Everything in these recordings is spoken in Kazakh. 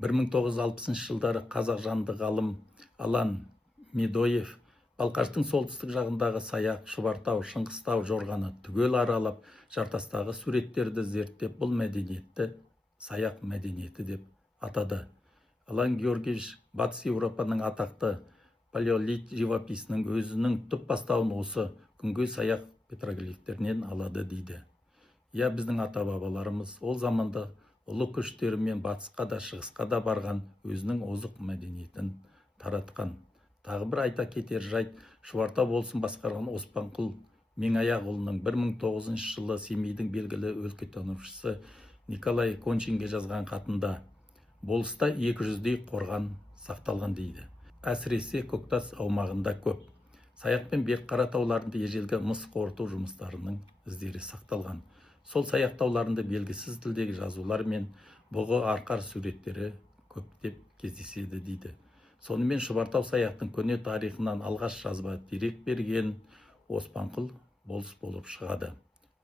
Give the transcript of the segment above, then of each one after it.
1960 жылдары қазақ жанды ғалым Алан Медоев Балқаштың солтүстік жағындағы Саяқ, Шұбартау, Шыңғыстау жорғаны түгел аралап, жартастағы суреттерді зерттеп, бұл мәдениетті Саяқ мәдениеті деп атады. Алан Георгиевич Батыс Еуропаның атақты палеолит живописінің өзінің түп бастауын осы күнгей Саяқ петроглифтерінен алады дейді. Біздің ата-бабаларымыз ол заманда ұлы көштерімен батысқа да шығысқа да барған, өзінің озық мәдениетін таратқан. Тағы бір айта кетер жайт, Шұбартау болысын басқарған Оспанқұл Меңаяқұлының 1900 жылы Семейдің белгілі өлкетанушысы Николай Кончинге жазған хатында болыста 200-дей қорған сақталған дейді. Әсіресе Көктас аумағында көп. Саяқ пен Бекқара тауларында ежелгі мыс қорыту жұмыстарының іздері сақталған. Сол Саяқ тауларында белгісіз тілдегі жазулар мен бұғы арқар суреттері көптеп кездеседі дейді. Сонымен Шұбартау Саяқтың көне тарихынан алғаш жазба дерек берген Оспанқұл болыс болып шығады.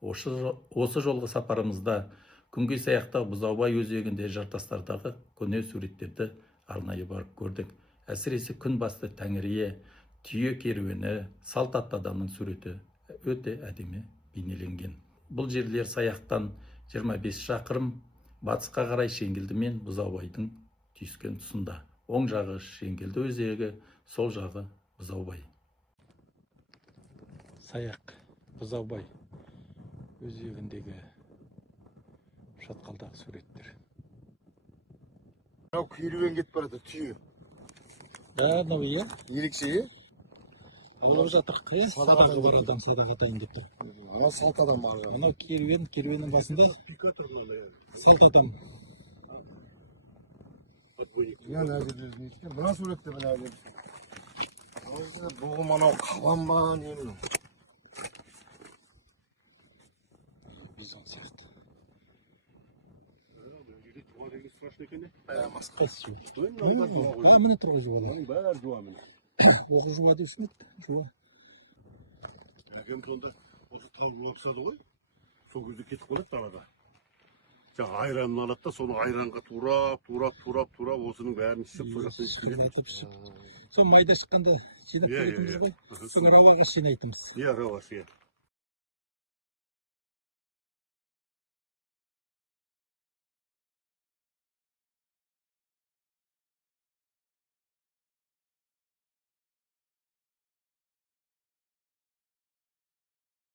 Осы жолғы сапарымызда күнгей Саяқта Бұзаубай өзегінде жартастардағы көне суреттерді арнайы барып көрдік. Әсіресе күн басты Тәңірие, түйе керуені, салт атты адамның суреті өте әдемі бейнеленген. Бұл жерлер Саяқтан 25 шақырым батысқа қарай Шеңгелді мен Бұзаубайдың түйіскен тұсында. Оң жағы Шеңгелді өзегі, сол жағы Бұзаубай. Саяқ, Бұзаубай өзегіндегі шатқалдағы суреттер. Мынау керуен кетіп барады, түйе. Мынау Ерекше, алып жатырық, садаға бар адам садаға атайын деп тұр. Ана салт адам бар. Мынау керуеннің басында салт адам. Мына суретте мына бұғы мынау қабан ба немін? Бизон сияқты. Міне тұрға жуалар. Бәрі жуа міне. Оғы жуа десін еді, жуа. Әкем сонда осы тау жуап сады ғой. Сол кезде кетіп қалады арада. Жаңа айранын алады да, соны айранға турап, осының бәрін ішіп, сол жақтан ішіп. Сол майда шыққанда жинап қоятымыз ғой. Сол рауаға жинайтымыз. Рауаш,